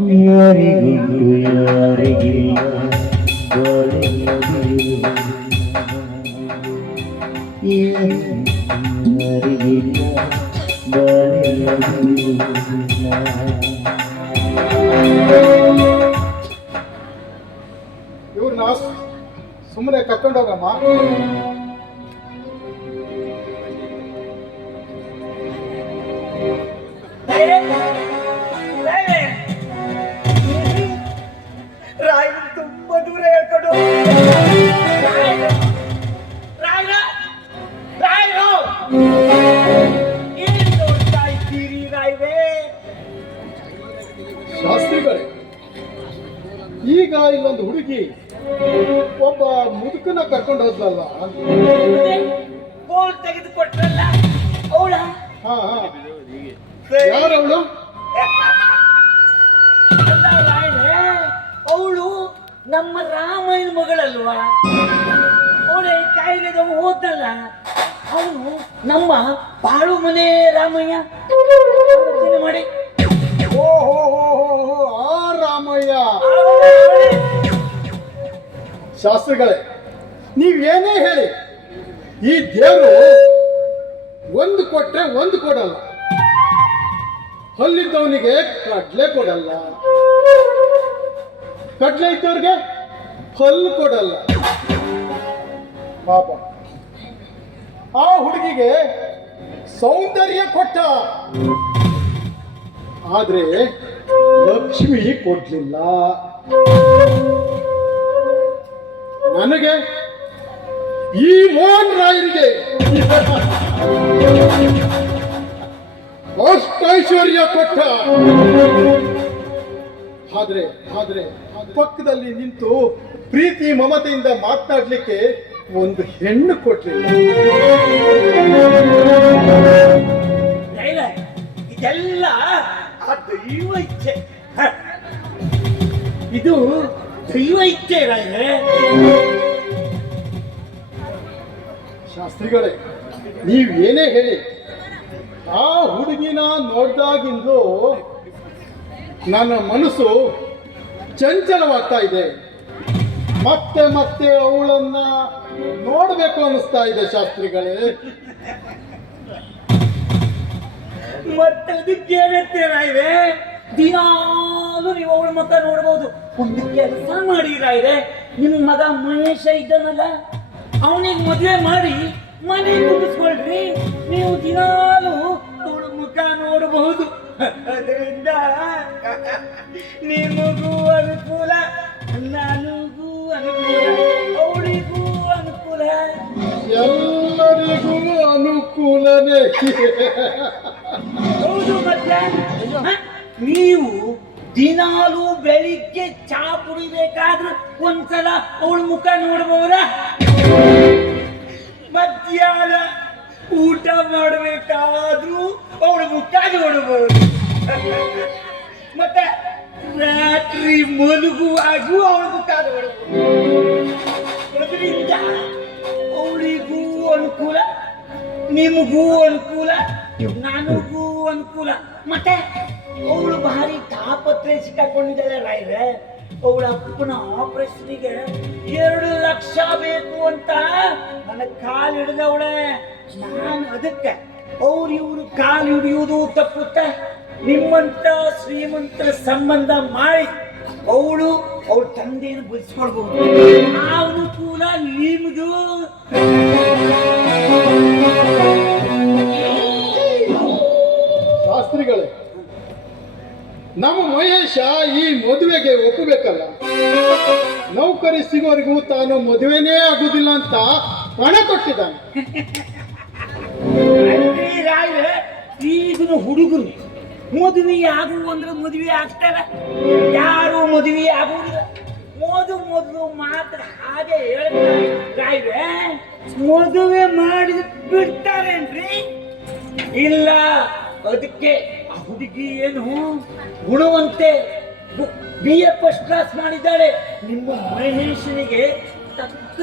ಯಾರಿಗುಂಟು ಯಾರಿಗಿಲ್ಲ ಬಾಳೆಲ್ಲದಿಲ್ಲ, ಯಾರಿಗಿಲ್ಲ ಬಾಳೆಲ್ಲದಿಲ್ಲ. ಇವ್ರನ್ನ ಸುಮ್ಮನೆ ಕರ್ಕೊಂಡೋಗಮ್ಮ. ರಾಯ್ ತುಂಬಾ ದೂರ ಹೇಳ್ಕೊಂಡು ಏನ್ ನೋಡ್ತಾ ಇದ್ದೀರಿ ರಾಯ್ವೆ? ಶಾಸ್ತ್ರಿಗಳೇ, ಈಗ ಇಲ್ಲೊಂದು ಹುಡುಗಿ ಒಬ್ಬ ಮುದುಕನ ಕರ್ಕೊಂಡು ಹೋದ್ಲಲ್ಲ. ಬೋಲ್ ತೆಗೆದುಕೊಟ್ರಲ್ಲ ಅವಳ? ಹಾ ಹಾ, ಯಾರವಳು? ಅವಳು ನಮ್ಮ ರಾಮಯ್ಯನ ಮಗಳಲ್ವಾ? ಅವಳೆ ಕಾಯಿಲೆದ ಹೋದಲ್ಲ, ಅವನು ನಮ್ಮ ಬಾಳು ಮನೆ ರಾಮಯ್ಯ ಮಾಡಿ. ಓಹೋ, ಆ ರಾಮಯ್ಯ. ಶಾಸ್ತ್ರಿಗಳೇ, ನೀವೇನೇ ಹೇಳಿ, ಈ ದೇವರು ಒಂದು ಕೊಟ್ರೆ ಒಂದು ಕೊಡಲ್ಲ. ಹಲ್ಲಿದ್ದವನಿಗೆ ಕಡ್ಲೆ ಕೊಡಲ್ಲ, ಕಡ್ಲೆ ಇದ್ದವ್ರಿಗೆ ಹಲ್ಲು ಕೊಡಲ್ಲ. ಪಾಪ ಆ ಹುಡುಗಿಗೆ ಸೌಂದರ್ಯ ಕೊಟ್ಟ, ಆದ್ರೆ ಲಕ್ಷ್ಮಿ ಕೊಡ್ಲಿಲ್ಲ. ನನಗೆ ಈ ಮೋಹನ್ ರಾಯರಿಗೆ ಅಷ್ಟೈಶ್ವರ್ಯ ಕೊಟ್ಟ, ಆದ್ರೆ ಆದ್ರೆ ಪಕ್ಕದಲ್ಲಿ ನಿಂತು ಪ್ರೀತಿ ಮಮತೆಯಿಂದ ಮಾತನಾಡ್ಲಿಕ್ಕೆ ಒಂದು ಹೆಣ್ಣು ಕೊಡ್ಲಿಲ್ಲ. ಇದೆಲ್ಲ ಆ ದೈವ ಇಚ್ಛೆ. ಇದು ದೈವ ಇಚ್ಛೆ ರಾಯ್ರೆ. ಶಾಸ್ತ್ರಿಗಳೇ, ನೀವೇನೇ ಹೇಳಿ, ಆ ಹುಡುಗಿನ ನೋಡ್ದಾಗಿಂದು ನನ್ನ ಮನಸ್ಸು ಚಂಚಲವಾಗ್ತಾ ಇದೆ. ಮತ್ತೆ ಮತ್ತೆ ಅವಳನ್ನ ನೋಡ್ಬೇಕು ಅನ್ನಿಸ್ತಾ ಇದೆ ಶಾಸ್ತ್ರಿಗಳೇ. ಮತ್ತೆ ಅದಕ್ಕೆ ಏನಂತೆ ರಾಯ್ರೆ? ದಿನಾಲು ನೀವು ಅವಳ ಮಕ್ಕ ನೋಡ್ಬೋದು. ಒಂದು ಕೆಲಸ ಮಾಡಿ ರಾಯ್ರೆ, ನಿಮ್ಮ ಮಗ ಮಹೇಶ ಇದ್ದಾನಲ್ಲ, ಅವನಿಗೆ ಮದುವೆ ಮಾಡಿ ಮನೆ ತುಂಬಿಸ್ಕೊಳ್ರಿ. ನೀವು ದಿನಾಲು ಅವಳ ಮುಖ ನೋಡಬಹುದು. ಅದರಿಂದ ನಿಮಗೂ ಅನುಕೂಲ, ನನಗೂ ಅನುಕೂಲ, ಅವಳಿಗೂ ಅನುಕೂಲ, ಎಲ್ಲರಿಗೂ ಅನುಕೂಲನೇ. ಹೌದು. ಮತ್ತೆ ನೀವು ದಿನಾಲು ಬೆಳಿಗ್ಗೆ ಚಾ ಕುಡಿಬೇಕಾದ್ರೂ ಒಂದ್ಸಲ ಅವಳ ಮುಖ ನೋಡಬಹುದಾ? ಮಧ್ಯಾಹ್ನ ಊಟ ಮಾಡಬೇಕಾದ್ರೂ ಅವಳ ಮುಖ ನೋಡಬಹುದು. ಮತ್ತೆ ರಾತ್ರಿ ಮಲಗುವಾಗೂ ಅವಳ ಮುಖ ನೋಡಬಹುದು. ಅದರಿಂದ ಅವಳಿಗೂ ಅನುಕೂಲ, ನಿಮಗೂ ಅನುಕೂಲ, ನನಗೂ ಅನುಕೂಲ. ಮತ್ತೆ ಅವಳು ಭಾರಿ ತಾಪತ್ರೆ ಸಿಕ್ಕಾಕೊಂಡಿದ್ದಾಳೆ ರಾಯ್ರೆ. ಅವಳ ಅಪ್ಪನ ಆಪರೇಷನ್ಗೆ 2 ಲಕ್ಷ ಬೇಕು ಅಂತ ನನ್ನ ಕಾಲು ಹಿಡಿದವಳೆ. ನಾನು ಅದಕ್ಕೆ ಇವರು ಕಾಲು ಹಿಡಿಯುವುದು ತಪ್ಪುತ್ತ, ನಿಮ್ಮಂತ ಶ್ರೀಮಂತರ ಸಂಬಂಧ ಮಾಡಿ ಅವಳು ಅವ್ರ ತಂದೆಯನ್ನು ಬಲಿಸ್ಕೊಳ್ಬಹುದು. ಆ ಅನುಕೂಲ ನಿಮ್ದು. ಶಾಸ್ತ್ರಿಗಳೇ, ನಮ್ಮ ಮಹೇಶ ಈ ಮದುವೆಗೆ ಒಪ್ಪಬೇಕಲ್ಲ. ನೌಕರಿ ಸಿಗೋರಿಗೂ ತಾನು ಮದುವೆನೇ ಆಗುದಿಲ್ಲ ಅಂತ ಹಣ ಕೊಟ್ಟಿದ್ದಾನೆ. ಈಗಿನ ಹುಡುಗರು ಮದುವೆ ಆಗುವ ಅಂದ್ರೆ ಮದುವೆ ಆಗ್ತಾರೆ, ಯಾರು ಮದುವೆ ಆಗುವುದಿಲ್ಲ. ಮೊದಲು ಮಾತ್ರ ಹಾಗೆ ಹೇಳ್ತಾರೆ, ಮದುವೆ ಮಾಡಿ ಬಿಡ್ತಾರೇನ್ರಿ? ಇಲ್ಲ, ಅದಕ್ಕೆ ಆ ಹುಡುಗಿ ಏನು ಗುಣವಂತೆ, BA ಫಸ್ಟ್ ಕ್ಲಾಸ್ ಮಾಡಿದ್ದಾಳೆ. ನಿಮ್ಮ ಮಹೇಶನಿಗೆ ತಕ್ಕ